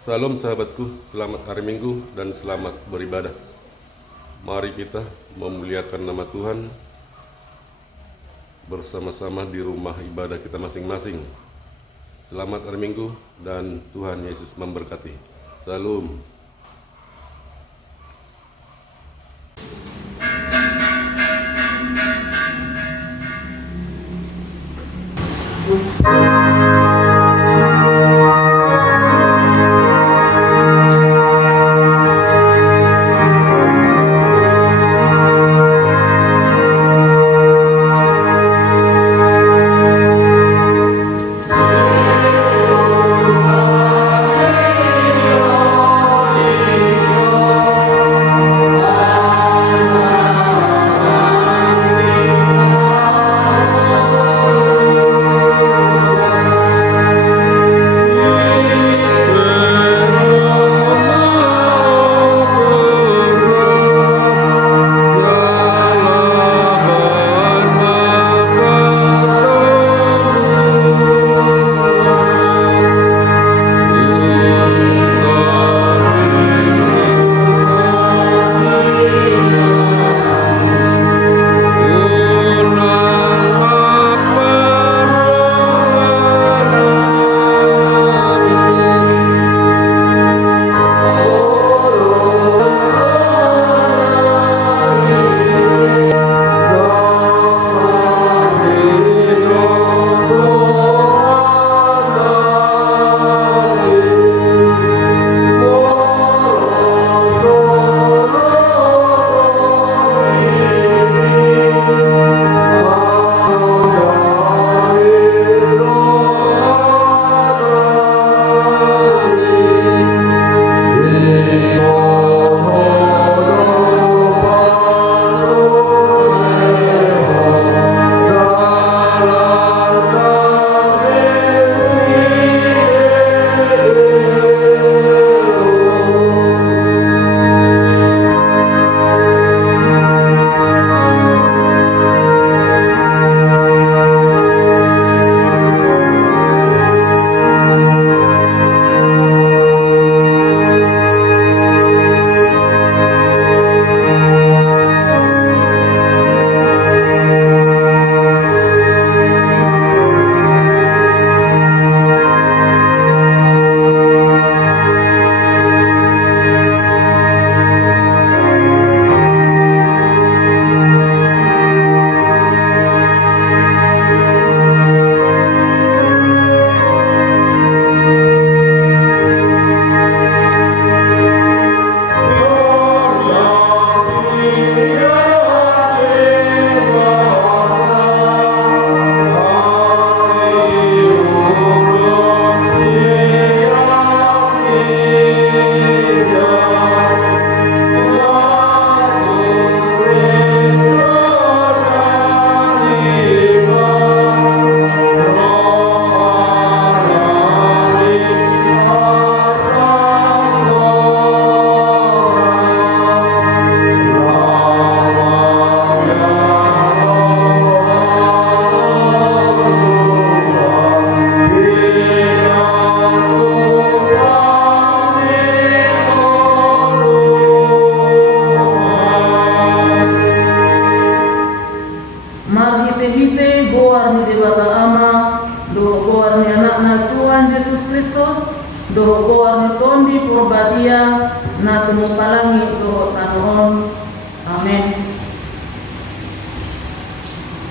Salam sahabatku, selamat hari Minggu dan selamat beribadah. Mari kita memuliakan nama Tuhan bersama-sama di rumah ibadah kita masing-masing. Selamat hari Minggu dan Tuhan Yesus memberkati. Salam.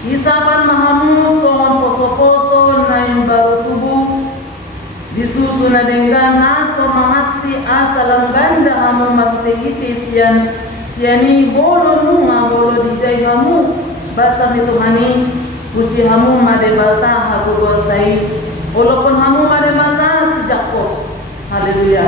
Isapan mahamu songon poso-poso na yung baru tubuh disusu na denggan aso mangasi asalang ganda hamu magtegiti siani bolo nunga bolo dijay hamu basa nito mani puji hamu madebata habu gortai olopon hamu madebata sejak po. Haleluya.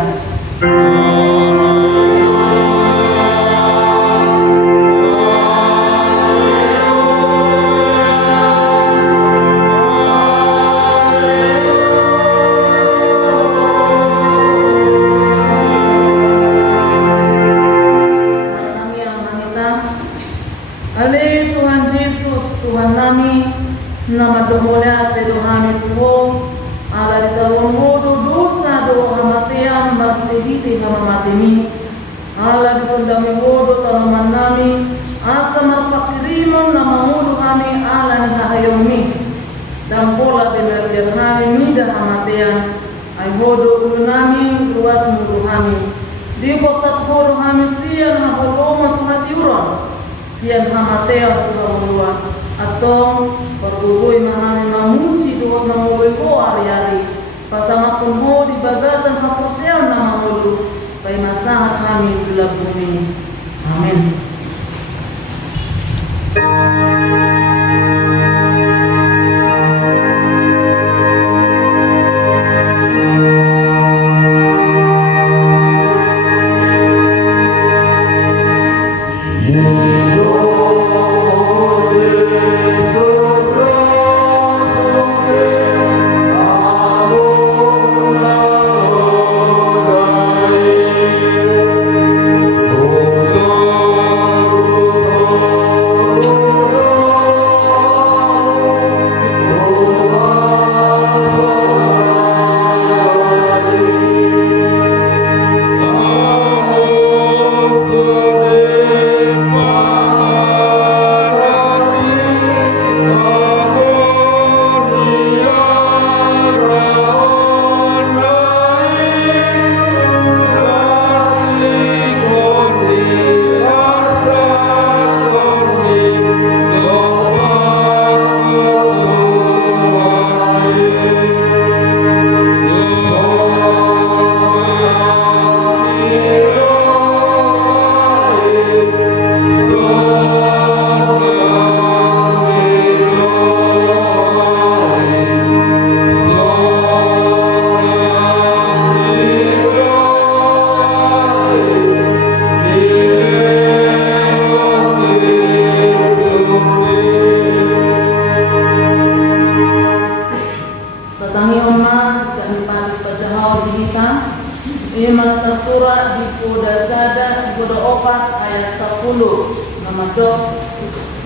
Nama dohola te dohani tuo ala di tawon modu dosa do hamatian hiti hama matini ala disendami wodo tanaman nami asa marpakirimon nama mudu kami ala ni hahayomi dan pola benar kami mida hamatean ay wodo ulu nami luas mudu kami di kostat wodo kami sian haboloma tuhatiuron sian hamatean tuhamulua atau bergugui mahami mamuci doa namului ko ari-ari pasama pun ho di bagasan hapusian nama mudu pai masahat kami di dalam bumi. Amin.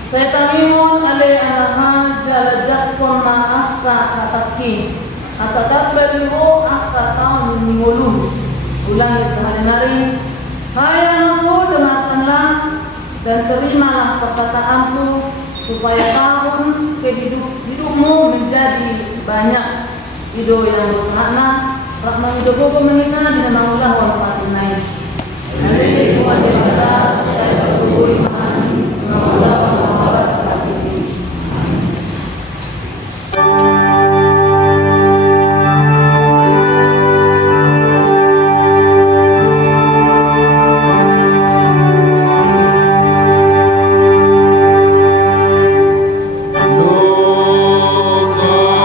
Setanimon ale anaha jalajak kon maafka hataki asakat beliho akka taun mingulu ulangi sehari-hari. Hai anakku, dengarkanlah dan terimalah perkataanku supaya tahun hidupmu menjadi banyak hidup yang bersahana rahmat hidupku menikah di nama Allah wa fatinai. Amin. Tuhan di atas saya berguru imani Allah.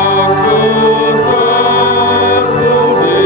Dosaku sesudi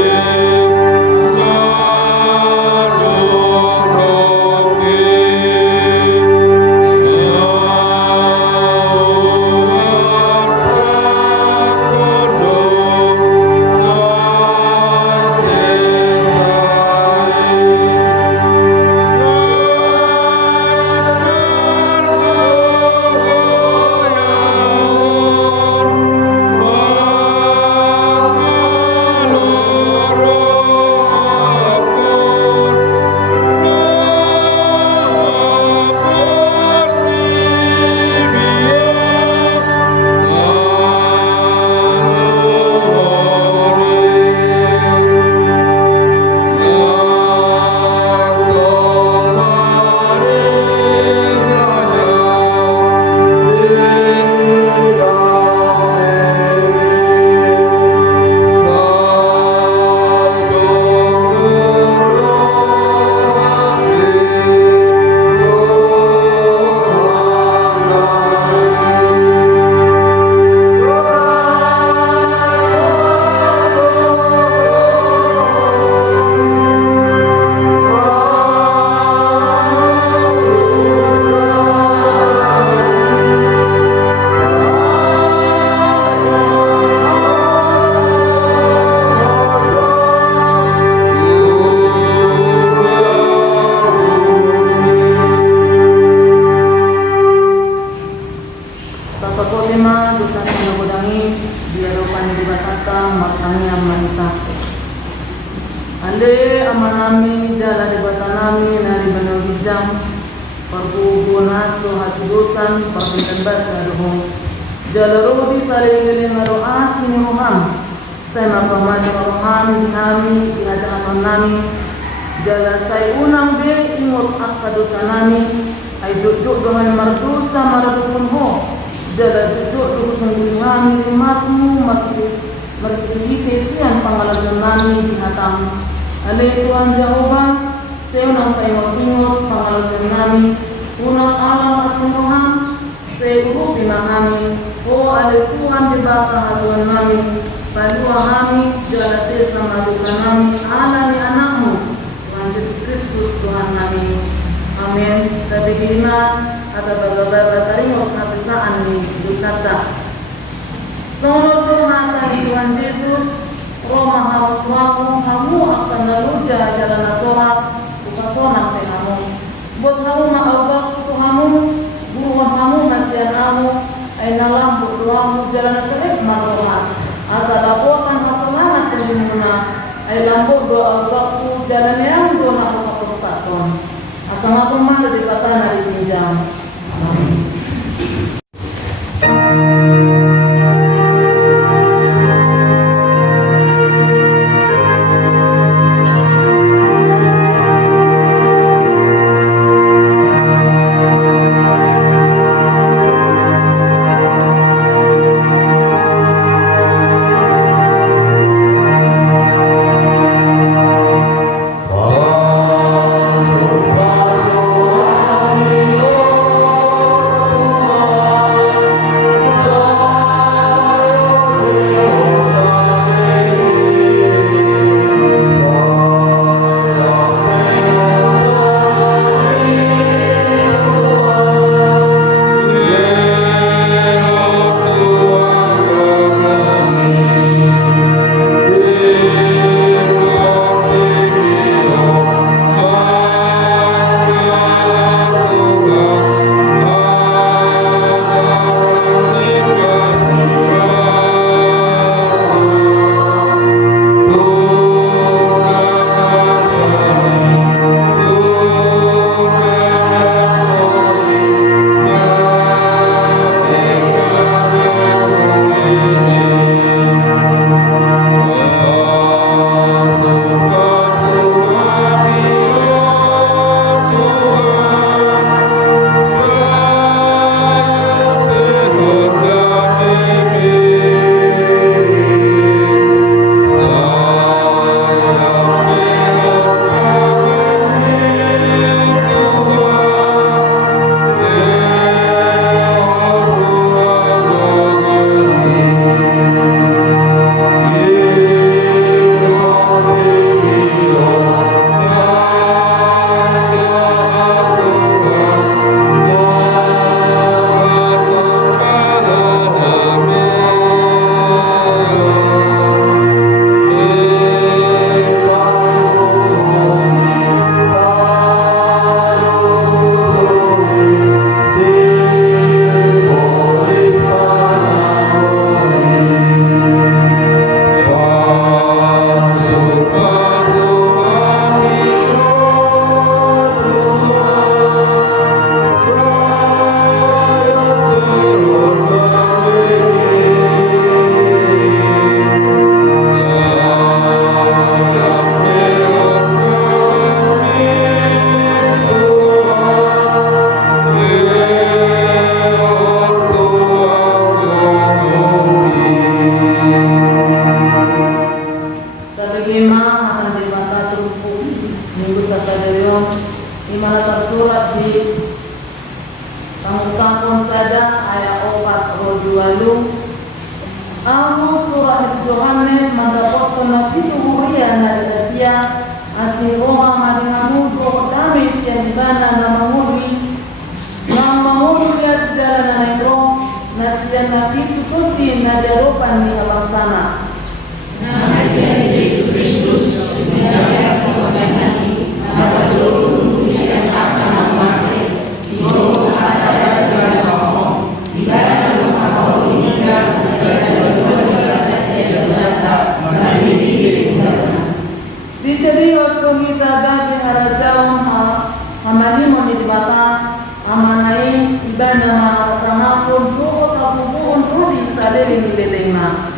amanami jala di batanami nari banal hijam perbubu naso hati dosan perbuatan basa rohong jala rodi saling ngaro asini roham saya mapamani roham dinami dihadapan nami jala saya unang be imut akka dosa nami ay duduk dengan mardosa maradukun ho jala duduk dengan nami masmu markitis yang pangalasan nami dihatam alay Tuhan Jehovah saya unang tayo ingot pangalasan nami unang alam asin Tuhan saya urupin na kami o alay Tuhan di baka haluan nami palua kami jala sesa maduka nami ala ni anakmu Tuhan Yesus Kristus Tuhan nami amin. Tabigiliman at abagababa tayo kapisaan ni Dusata. Sunod po hata ni Tuhan Yesus, Roma hawak-wakong hamu akan naluja jalan nasorak, ukasonang tenamu. Buat kamu maawak suku kamu, buruan kamu nasihan kamu, ay nalambut doamu jalan nasalit maroha. Asa dapuakan hasolangat yang dimuna, ay lambut doa waktu jalan yang doa kapursaton. Asama kumanda di kata nari pinjam. Amin. Kamu saja ayat 4:20. Aku surah Yohanes mendapatkan nabi Muria dari Asia asing Roma madinamu dua kami siang di mana nama mudi lihat jalan naikro nasian nabi itu putih najaropan di abang sana. Nama Yesus Kristus yang menjadi nama juru yang akan memakai semua ada jalan ngomong di sana rumah kau ini dan Dijadi waktu kita gaji harajau hamalimo ni dibata amanai ibana makasama pun tuh tapuun tuh di sadari ni letema.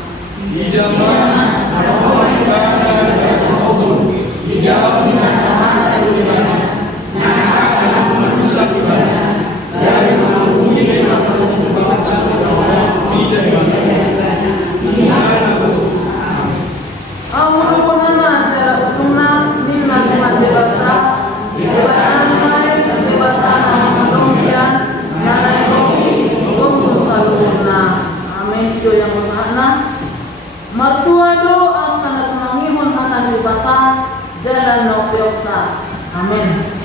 Di zaman ada ibada dan semua dijawab dengan sama dari mana akan mengulang ibadah dari menghubungi masa pembukaan sama tidak di mana Amun punana jala utuna nina kuat debata debata dongkian nana kopi tunggu saluna amin jo yang usahana mertua doa kana mangihon akan debata jalan no pioksa amin.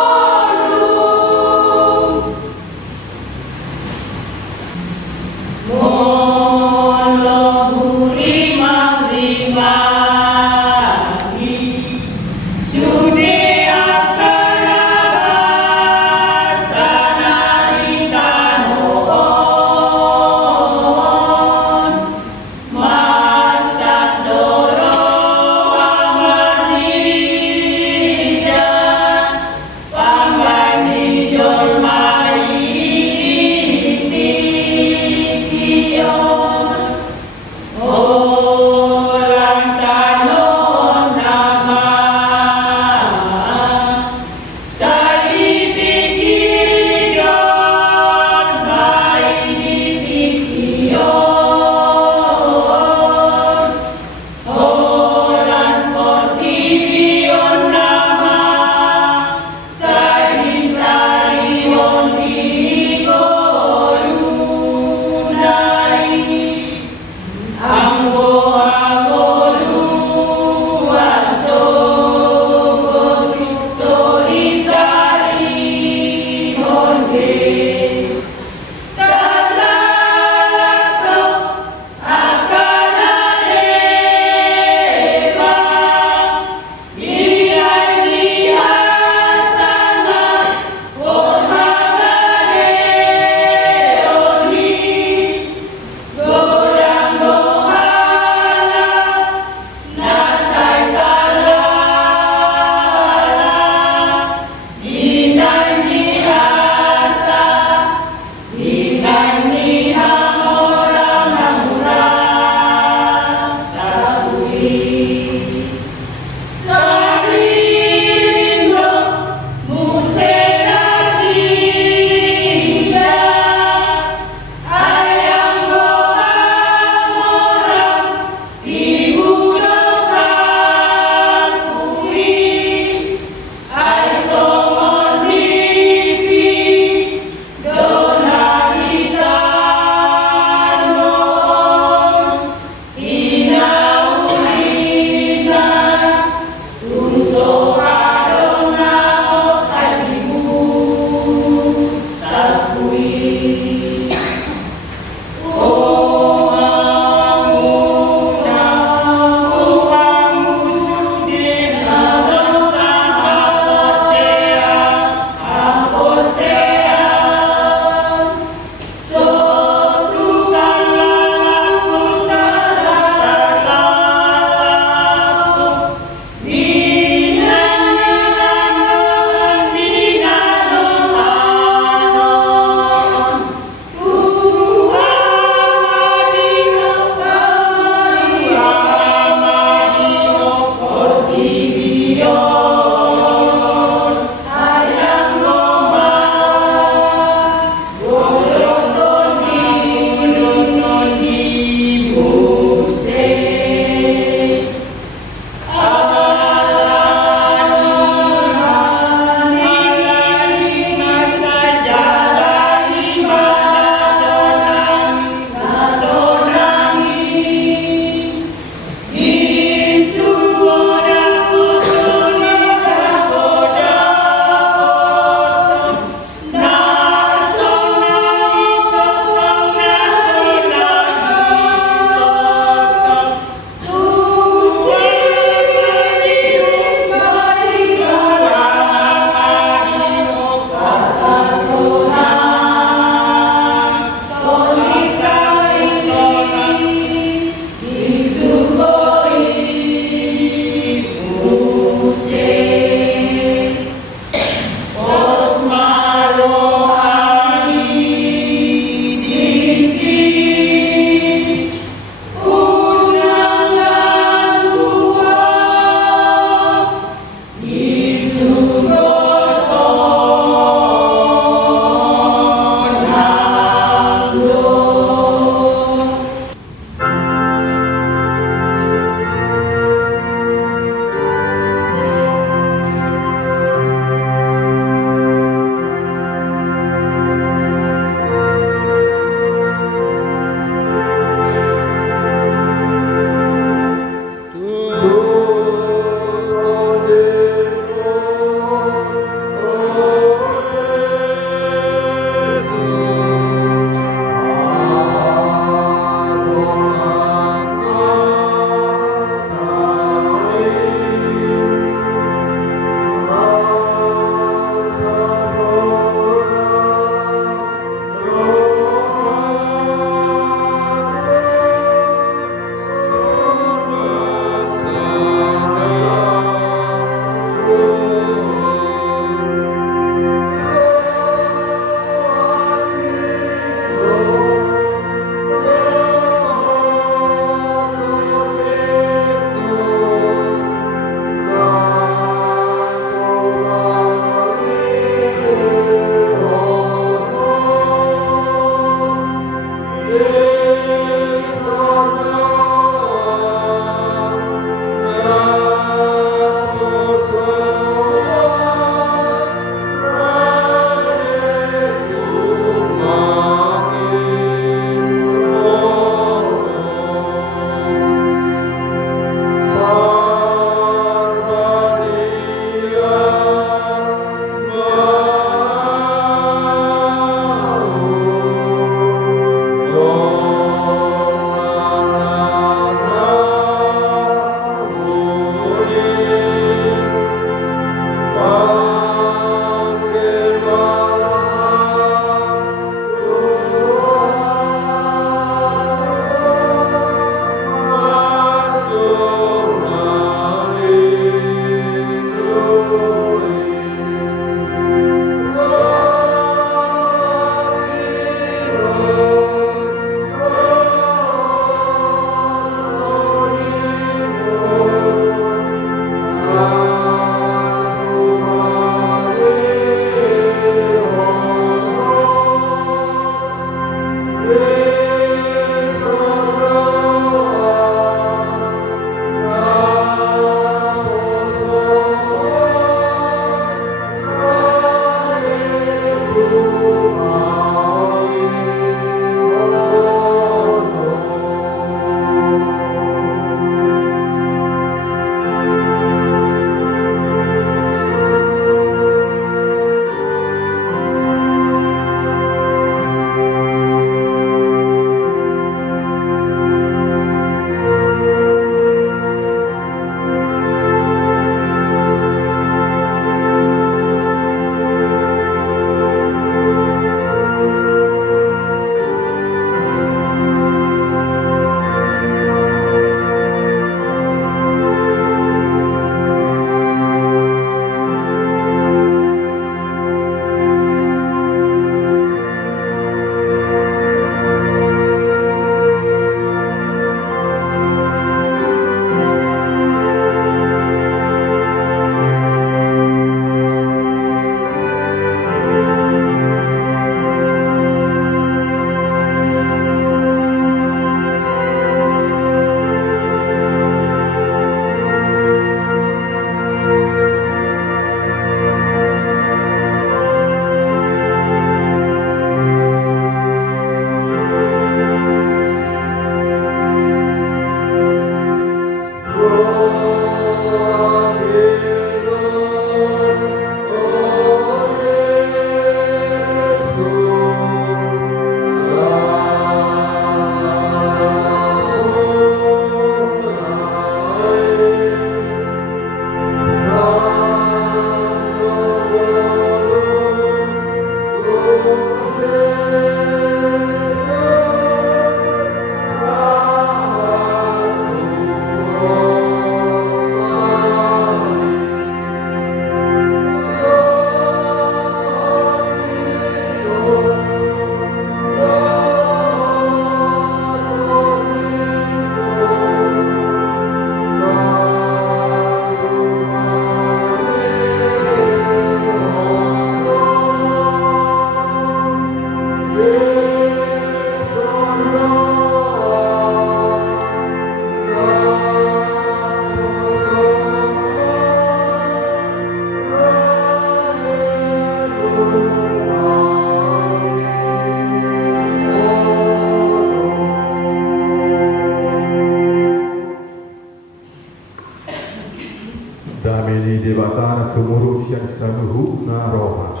Damini debatana sumurus yang saluhu na roha.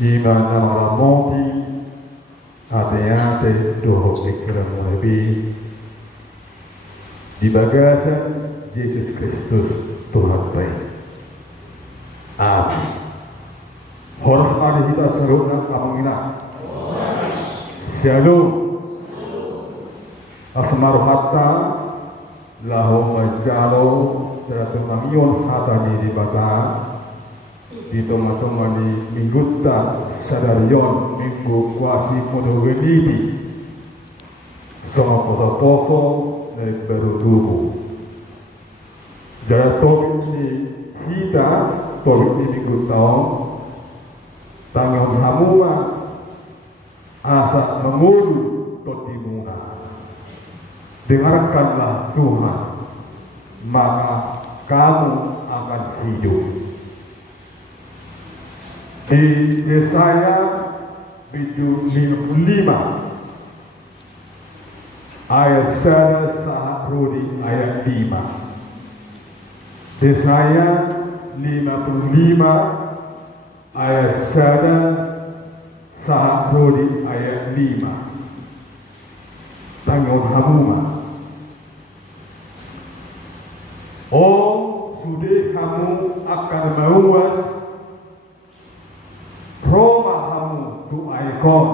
Iman nama moti ate dohok ikram lebih di bagasan Yesus Kristus Tuhan baik. Amin. Horas ada kita serunan kamangina. Shalom. Asmar hatta lahum majalo jatuh mamion hata di bata di teman-teman di mingguta sadarion minggu kuasi monogeniti sama poko dari berutubu jadi topik ini kita topik ini minggu tahun tanggung hamua asa mengudu totimuna dengarkanlah Tuhan maka kamu akan hidup. Di Yesaya 55 ayat 1 ayat 5. Yesaya 55 ayat 1 ayat 5. Tanggung hamuma. Oh, sudah kamu akan meluas Roma kamu tu ikon.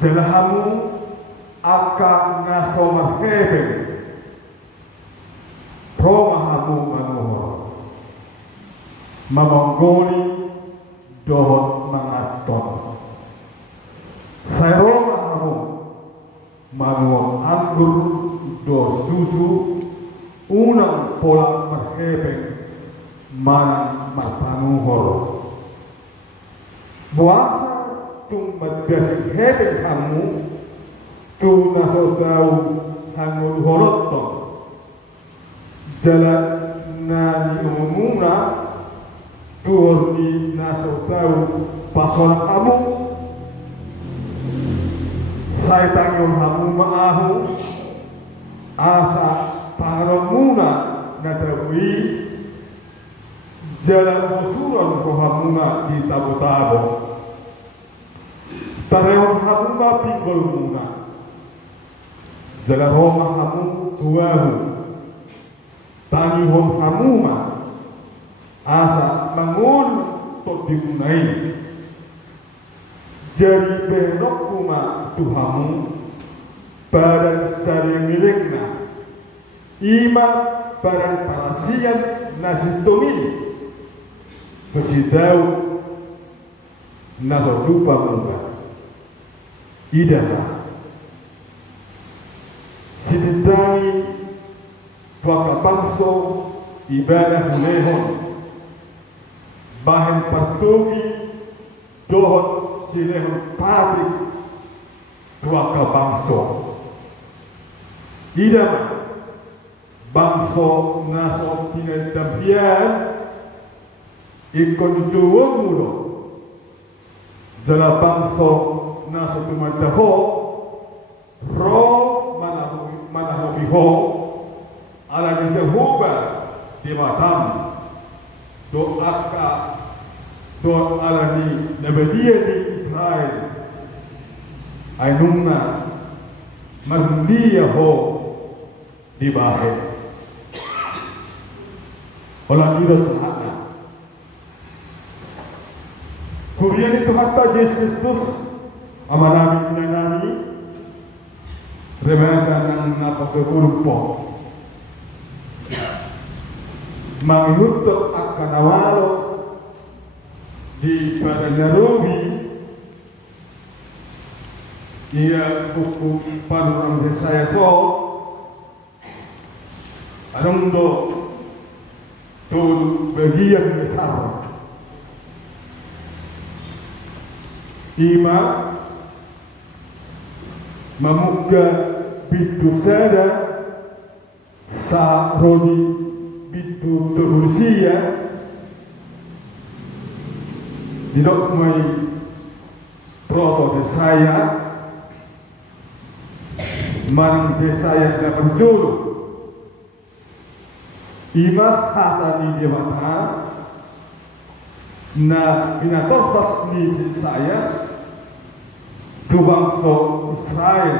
Jelahamu akan ngasomah hebe. Roma kamu manuhor. Mamonggoli dohot mangaton. Saya Roma kamu manuhor anggur do susu unang pola merhebe mana marpanuhor buasa tung madas hebe kamu tu nasotau hangul horotto jalan nani umumuna tu di nasotau pasola kamu saya tanggung kamu maahu asa paramuna nadawi jalan usuran rohamuna di tabo-tabo tareon hamuna pinggol muna jalan roma hamu tuahu tanihon hamuma asa mangul tot dimunai jadi benok kuma tuhamu barang sari milikna ima barang parasian nasitomi kesidau nasotupa muka idana siditani wakapangso ibadah lehon bahan patugi dohot silehon patrik wakapangso idana bangso naso tinadampian ikon juwong mulo jala bangso naso tumataho ro manaho biho ala nisahuba di matam do akka do ala ni nabadia di Israel ainumna magniya ho di bahit olah ira sahana Kurian itu hatta Yesus Kristus amanami nani remata nang napasapurpo mangutot akan awalo di pada Nairobi ia buku panuran saya so anong do bagian besar ima mamuga bidu sada sa rodi bidu Rusia didok mai proto saya maring desa yang berjuru ima hatani dewata na pinatofas ni Sayas tu bangsa Israel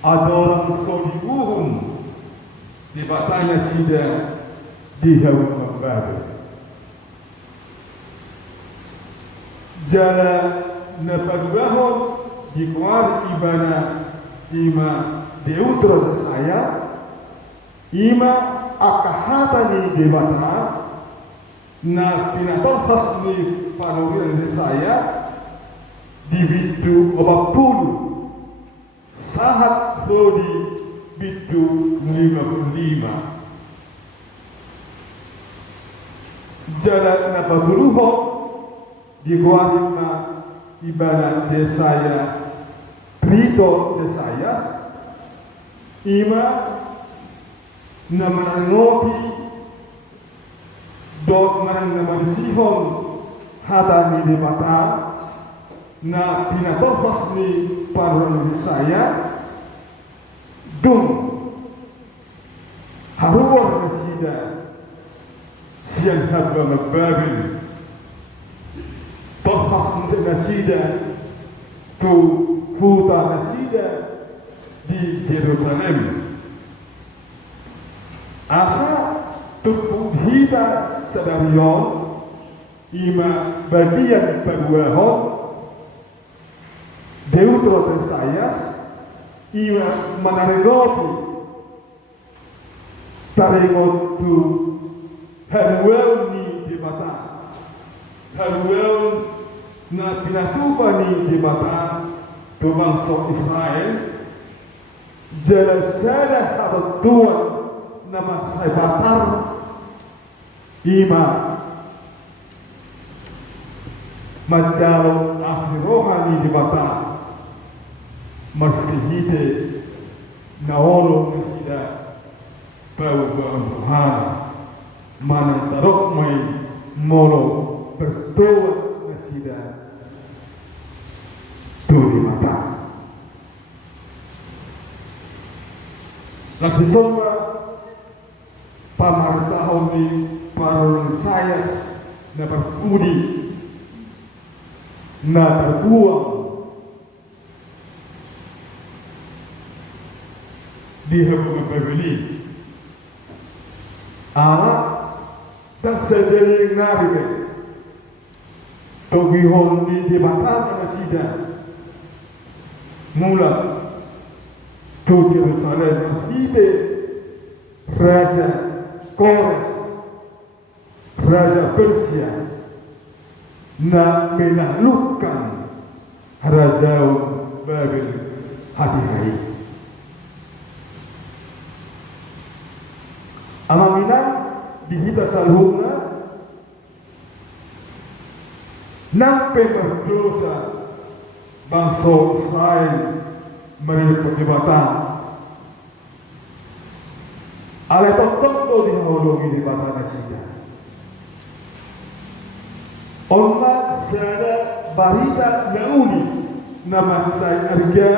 ada orang solihuhum di batanya sida di hawa Babel jala napaduahum di kuar ibana ima deutro saya ima akahatani dewata na pinatofas ni panuwiran saya di bidu 40 sahat di bidu 55 jalan napa beruho di guarima ibadah desaya Brito desaya ima namanoti dot marang naman sihon hata ni mata na pinatofas ni paruan saya dung haruan masjida siang habba Babel tofas untuk nasida tu huta nasida di Jerusalem asa tutup hita sedarion ima bagian paduahon deutro Sayas ima manarengoti tarengotu haruel ni di mata haruel na pinatupa ni di mata tu bangsa Israel jelasada atau Tuhan nama Saibatar ima macam asli rohani di mata masihite naolo mesida bau rohani mana tarok mai molo berdoa mesida tu di mata lagi semua pamartahon ni parang Sayas na berkudi na berbuang di hubungan Babeli anak tak sedering nabi togihon ni di batang masida mula tu Jerusalem ide Raja Kores Raja Persia na menaklukkan Raja Babel hati-hati amanginan dihita salhuna nampe berdosa bangsa Israel mereka perdebatan alai tok-tok dihologi di batang nasida Allah sada barita nauni nama saya arga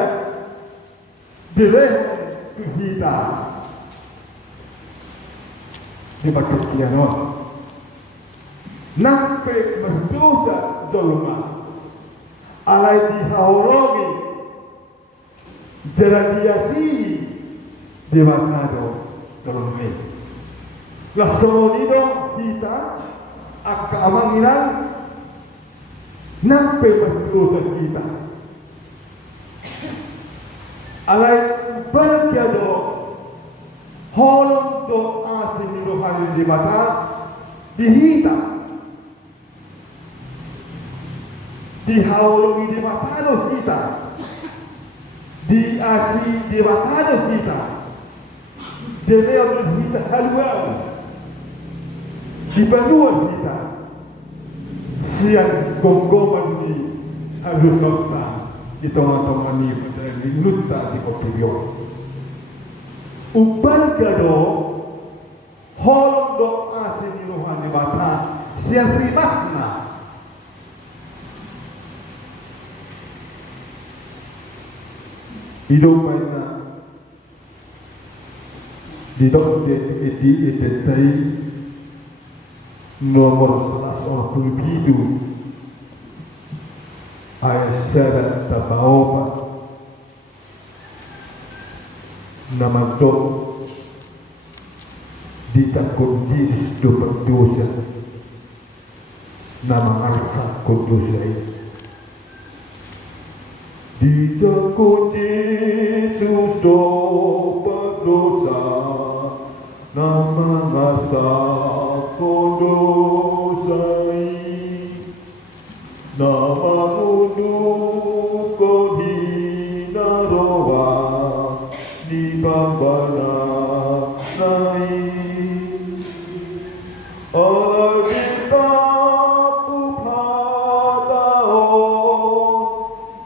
dileh kita di batok kianon nampe berdosa dolma alai dihologi jalan diasi di makado dolma lah semonido kita akamanginan nampe berdosa kita alai berkiado holong do asini rohani di mata dihita dihaulungi di mata lo kita diasi di mata lo kita jeneo kita halwal di baluan kita siang gonggongan di alusota di tengah-tengah ni di nuta di kopiyo ubal gado holong do asini rohani bata siang rimasna Hidup na hidup identitai nomor 127 ayat syarat tabaoba nama dok ditakut jiris do berdosa nama alsa kudosa ditakut Yesus do berdosa nama alsa kudosa nama kudu kodina roa di babana nai Allah kita pupadao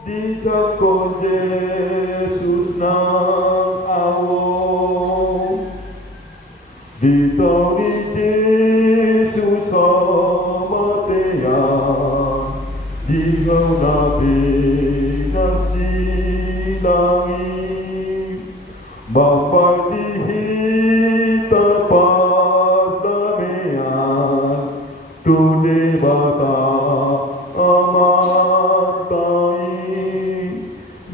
di cakon Yesus na awo di tani Yesus amatea di nabi nasilangi Bapa dihita padamean Tune bata amatai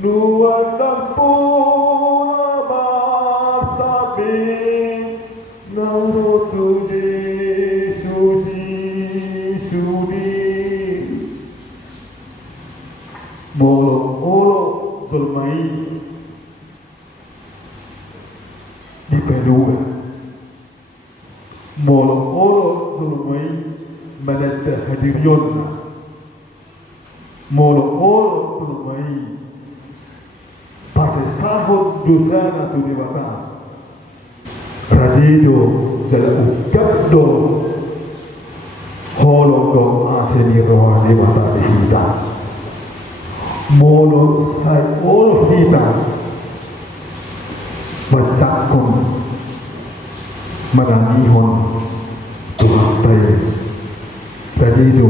Nuan lampuna masabi Nautu Yesus Isudi Molo bermain di Pedua molo bermain menata hadirion molo bermain pada sahut dosana tu dewata radido jala ukabdo holo do aseni roha dewata dihita molo sai olo hita macakon mananihon tuhantai tadi itu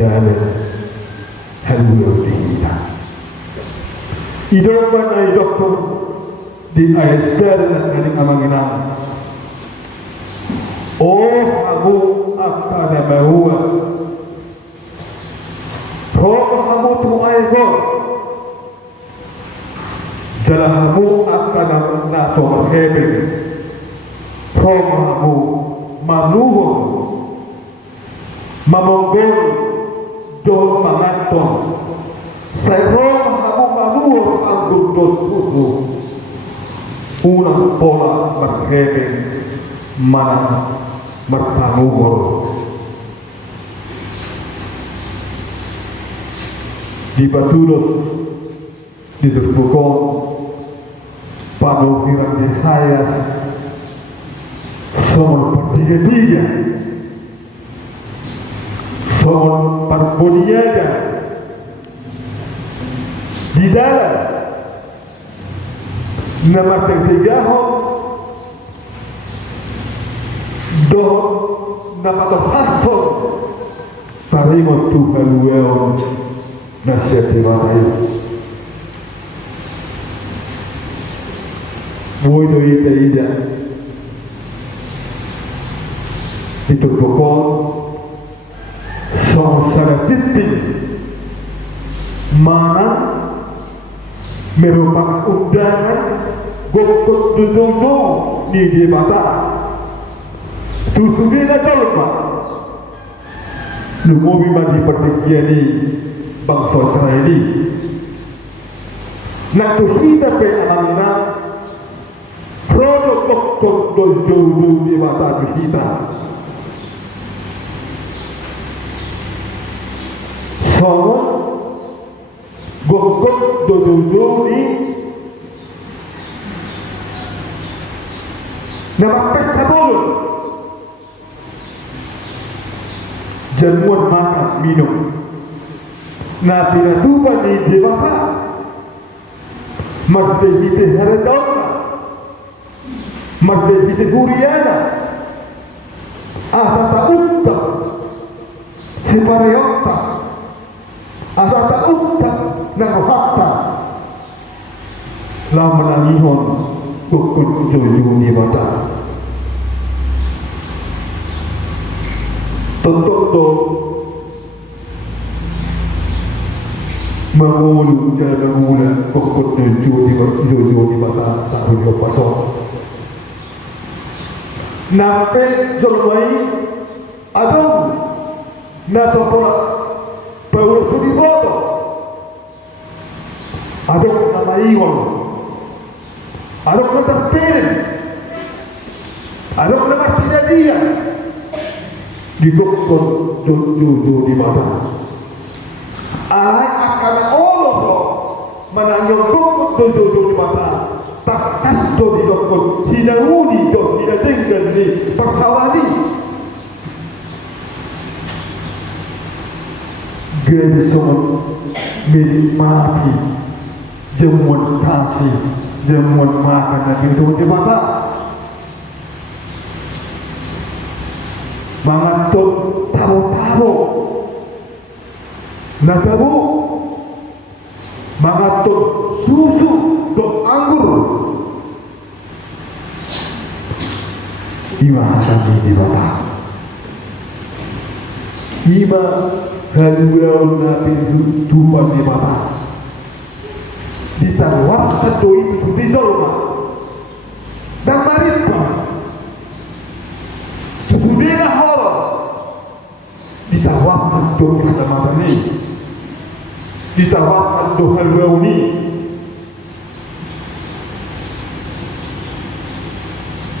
dalam haluan kita hidup mana hidup di ayat serta dari amanginah oh kamu akan bahwa kamu tu ayat jalanmu akan nasor hebe promamu manuhun mamonggol do mangaton sayromamu manuhun anggur dosuhu unang pola berhebe mana mertanuhun di Batulos di Terbukong pada firman Yesaya soal pertiga-tiga soal perboniaga di dalam nama ketiga doh nama terpasang tarimo Tuhan weon nasihat diwarai Muito ida itu pokok secara titik mana merupakan undangan gokok dududu di debata tusubina jalma lumobi mandi pertikiani bangsa Israeli nak tuhida pe amana produk dojo di mata kita. So, gokok dojo ni nama pesta bolu. Jamuan makan minum. Na pinatuba ni dewata. Mardehite heredona. Mardehite huriana. Asata utta. Siparayota. Asata utta nakohatta. la menangihon kukut jojo di bata tentu to mengulu jalan mula kukut jojo di bata sahur yo pasok nape jolmai adong na sopra Paulus di boto adong nama iwang adong na terpirin adong na masinadian di kukut jojo di bata alay akan Allah menanyong kukut jojo di bata tak kasdo di dokot hinanguni do hinadenggan ni pagsawali gede somot menikmati jemuan kasih jemuan makan dan hidup di mata mangatot taro-taro nagabu mangatot susu do anggur ima hasani di bata ima halulau nabi tuan di bata ditawar satu itu sudah zolma dan maripa sesudahnya horor ditawar satu Islam ini ditawar satu halulau ini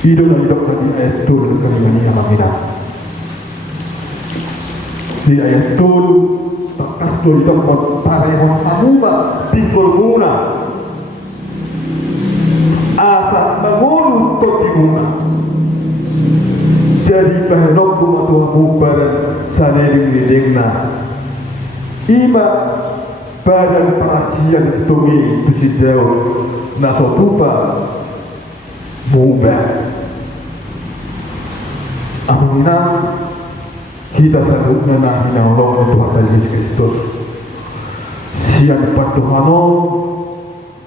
hidup dan hidup tadi ayat turun ke dunia makidah di ayat turun tekas turun hidup parehon hamuma tingkul muna asa mengulu toti muna jadi bahenok kumatuh mubaran sanering lidengna ima badan perasian setungi tusideo nasotupa mubah aminam kita sambut menahi Allah Tuhan Yesus Kristus siang patuhano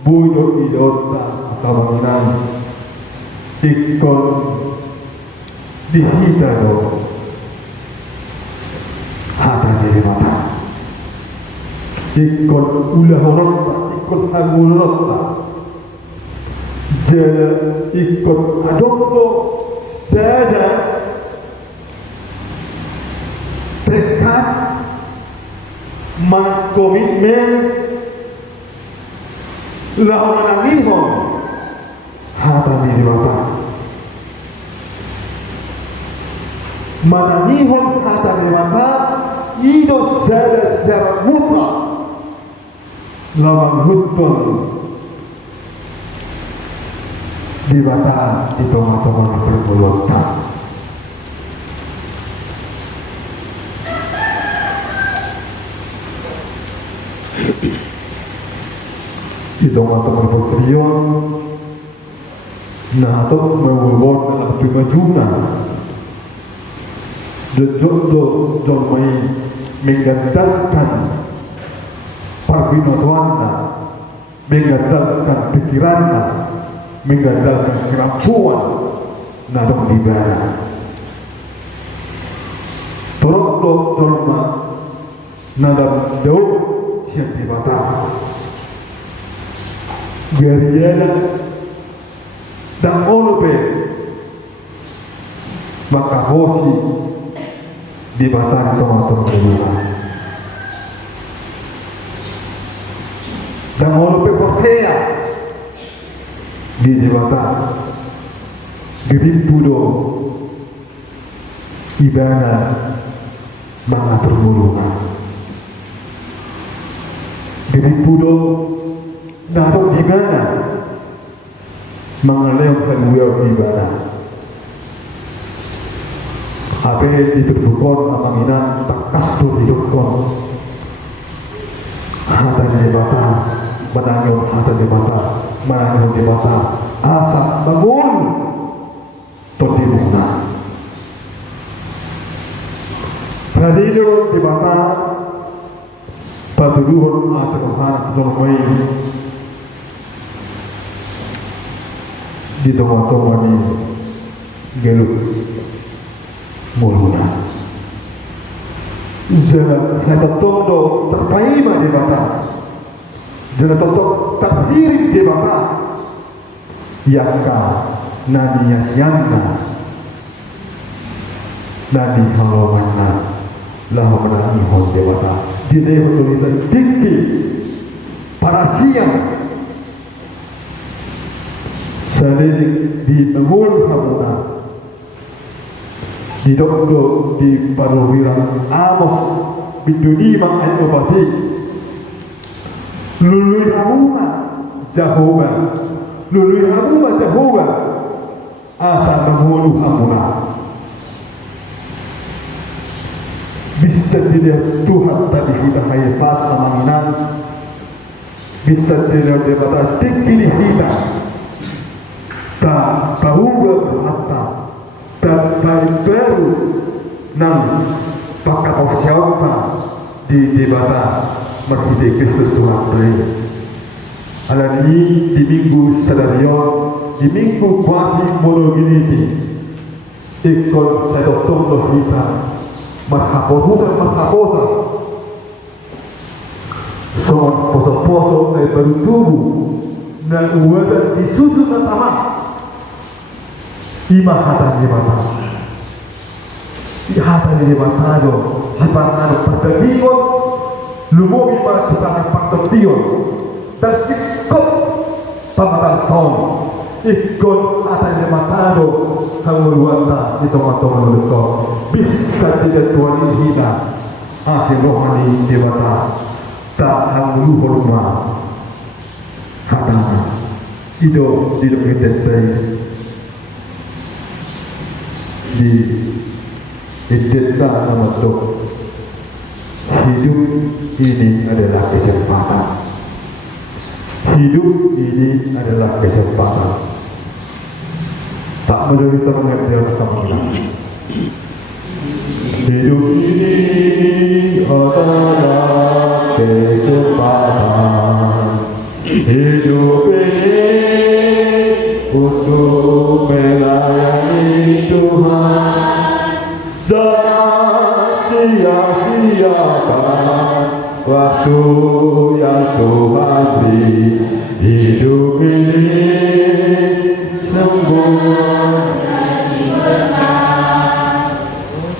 buyo idota kawangan ikon dihita do hata jadi mata ikon ulah rota ikon angul rota jadi ikon adokto saja tekad mengkomitmen lawan angihon hata diri mata manangihon hata diri mata ido secara mutlak lawan hutun di mata di tengah-tengah pergolongan di tengah-tengah pergolongan nah atau mewujud dalam kemajuan jodoh jomai mengandalkan perbinatuannya mengandalkan pikirannya mengandalkan kemampuan nadok ibadah torok dorma nadam daud siap dibata gariana dan olpe maka hosi dibata tomato kedua dan olpe persea di dibata gerimpudo ibadah mengatur mulungan gerimpudo naruh di mana mengalihkan wilayah ibadah apa diterbukon amanginan tak kastur hidupkon hata di bata menanggung hata di bata menanggung di bata asa bangun terdibuna hadir di bata patuduhun asa Tuhan Zulmai di tengah-tengah ni geluk muluna. Saya tetap terpaima di bata. Jangan tetap terhirik di bata. Yaka nani yasyana nani halomana lahomana ihon di bata. Di dalam tulisan tinggi para siang selidik di tengul hamuna di dokter di Paruwiran Amos biduni makan obati lului hamuna Jehovah lului hamuna Jehovah asa tengul hamuna bisa dilihat Tuhan tadi kita hayat amangan bisa dilihat di batas tinggi kita tak tahu berhata tak baru nang pakai siapa di batas Mersi Kristus Tuhan beri. Alam ini di minggu Sedarion di minggu kuasi monogini ikut saya doktor kita marhaposa semua poso-poso dari bertubuh na uwata disusun na tama imahatan di mata ihatan di mata do sipangan pagdagingon lumobi pa sipangan pagdagingon dan sikop pamatang taon ikon atan di mata do hamuluwata di tomat-tomat luto bisa tidak tuan hina asin rohani di mata tak hamulu hormat katanya itu tidak mencintai di identitas nama Tuhan. Hidup ini adalah kesempatan. Hidup ini adalah kesempatan. Tak perlu kita mengerti sama. Hidup ini adalah kesempatan. Hidup ini untuk melayani Tuhan. Jangan sia-siakan waktu yang Tuhan beri. Hidup ini sungguh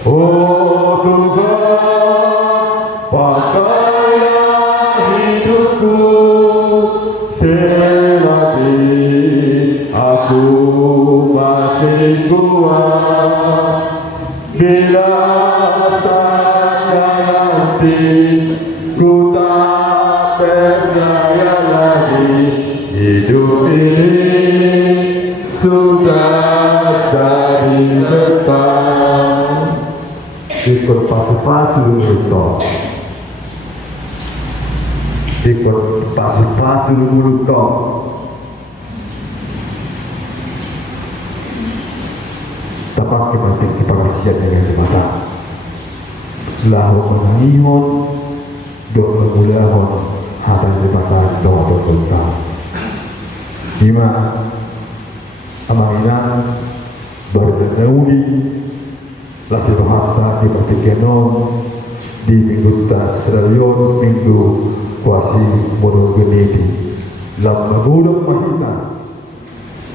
oh Tuhan, pakailah hidupku selagi aku masih kuat. Bila saatnya nanti ku tak berdaya lagi, hidup ini sudah dari depan. Ikut pasu-pasu itu, ikut pasu-pasu itu. Tapak kebatik keparasian dengan mata. Lalu menangihon, dok memulihon, hatan di mata doa berdoa. Lima, amangan berdenaudi, lasih bahasa di Vatikanon, di minggu Australion, minggu kuasi monogeniti, lam mengulang mahina,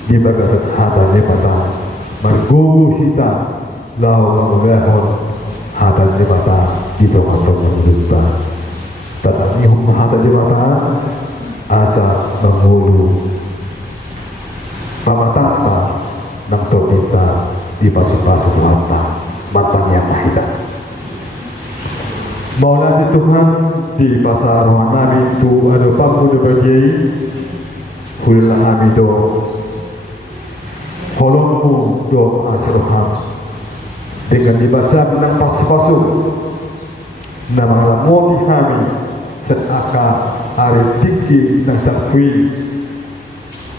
di bagas hatan di mata. Margogo kita lau memehon hatan di mata di tengah-tengah dusta. Tetapi hatan di mata asa mengulu pamatata nang kita di pasu-pasu Tuhan matanya kita. Maulah di Tuhan di pasar Nabi itu ada paku dibagi kulilah amido kolomku do asroham dengan dibaca dengan pasu-pasu nama mobi kami setaka hari tinggi dan sakwi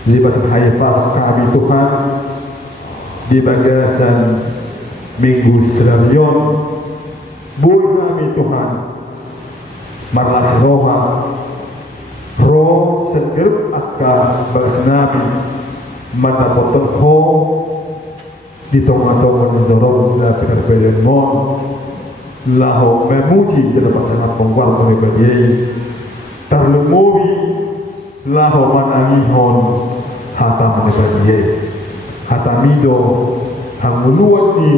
dibaca hayafah kami Tuhan di bagian minggu Sedarion bui kami Tuhan marlas roha roh segeruk akan bersenabi manapotan ho di tengah-tengah mendorong la perbelemon laho memuji dalam pasangan pengwal pribadi terlemowi laho manangi hon hata pribadi hata mido hamuluan ni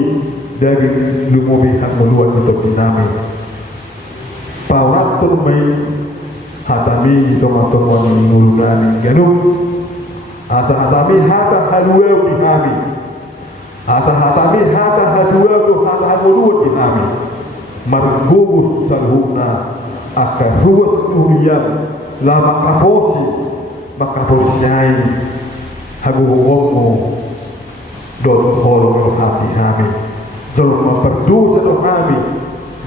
dari lumowi hamuluan untuk dinami pawatur mai hatami di tengah-tengah mengulungan ganuk asa hatami hata halueu dihami asa hatami hata halueu hata halueu dihami margugus sarhuna akan ruas durian lama kaposi nyai hagu womo dot holong hati kami dot memperdu satu kami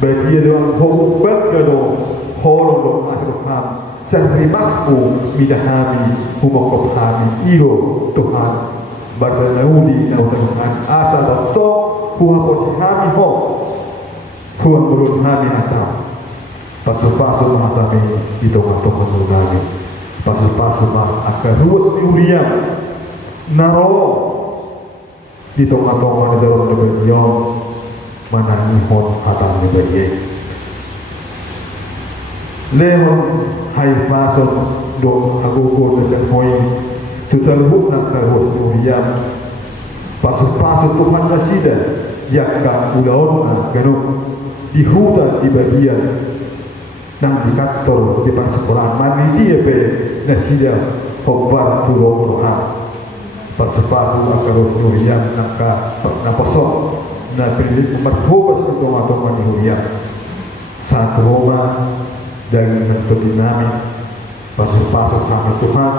bagi dengan hobat gado holong dot masuk kami sehrimasku midah kami humokop kami iro Tuhan berdanaudi nautan asa dot huhaposi kami ho huang turun kami atam pasu-pasu mahatami di tengah-tengah kami pasu-pasu akan ruas diurian naro di tengah-tengah di dalam negerion mananihon hatam negeri lehon hai pasun do agogo dan hoi tutalhuk nak ruas diurian pasu-pasu Tuhan nasida yakka ulaon ganuk di hutan di bagian nang di kantor di sekolah mani dia pe nasida hobar turun Tuhan pasu-pasu akan nurian naka napasok na pilit merhubas itu atau manihurian satu Roma dan bentuk dinamik pasu-pasu kami Tuhan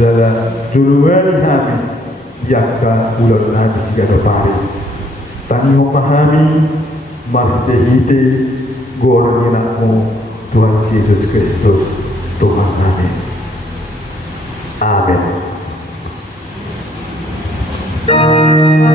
dalam juluan kami yakka ulang kami jika berpari tani memahami martehite gorninamu Tuhan Yesus Kristus Tuhan kami. Amin. Amen.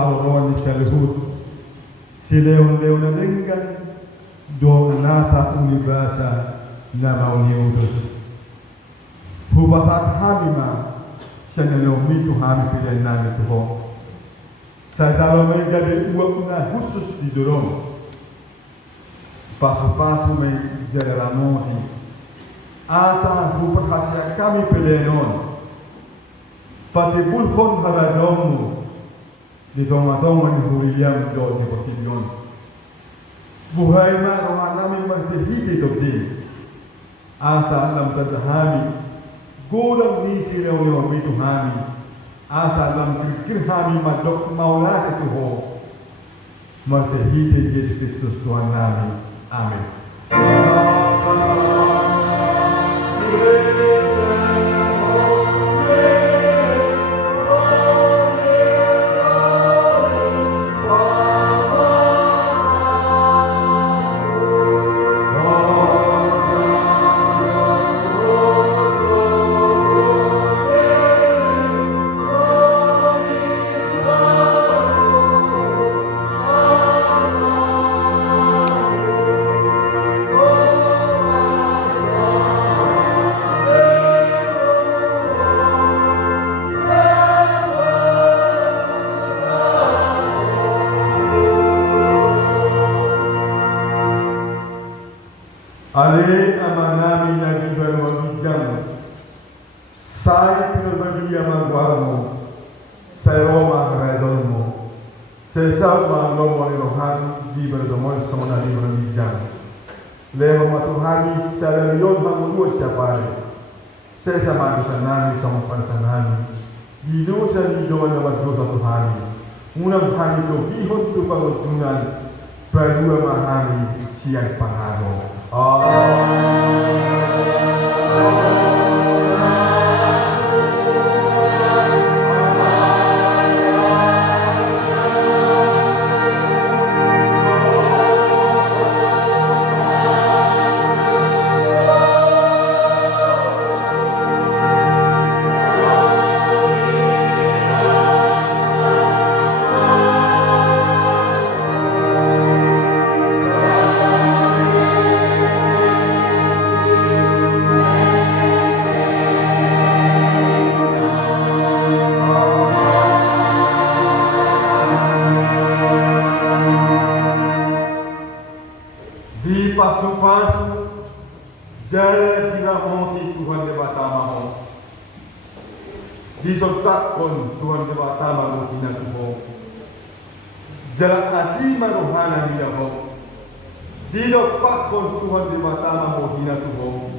haroon sa luhut. Si Leon na linggan, doon nasa unibasa na mauniutos. Hubasat hamima, siya na lumito hami pilihan namin ito. Sa may gabi uwag na husus di durong. Paso-paso may jalaramoti. Asa hupat hasya kami pilihanon. Pati bulkon harazomu. Dito ang atong ang William do di Potilyon. Buhay ma rohan namin magtihiti din. Asa alam tadahami. Gulang ni sila yung mito hami. Asa alam kirhami madok maula ito ho. Magtihiti Yesus Kristus Tuhan namin. Amen. Ale ama namin na gibar magijang, sa pinagbagiya magwar mo, sa Roma karedon mo, sa isaw mga lomo ni Rohan, gibar domon sa mga libar magijang. Leho matuhani sa laliyon mangulo siya pare, sa samadusan namin sa mga pansanamin, gino sa lido na magdusa tuhani, unang hani to bihon to pangutunan, pradua mahani siyang pangano. Di pasu-pasu, jaya dirahmati Tuhan bersama mo. Di sotakon Tuhan bersama mo kinatuho. Jalan asih maruhana dia ho. Di dokpakon Tuhan bersama mo kinatuho.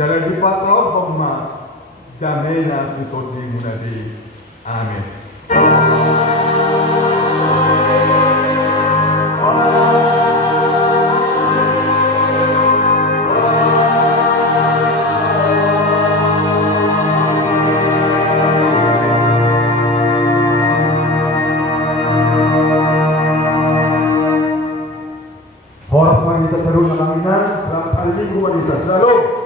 Jalan di pasau pemma, damena itu di munadi. Amin. Horas wanita seru na kaminan, sa alminggu wanita selalu.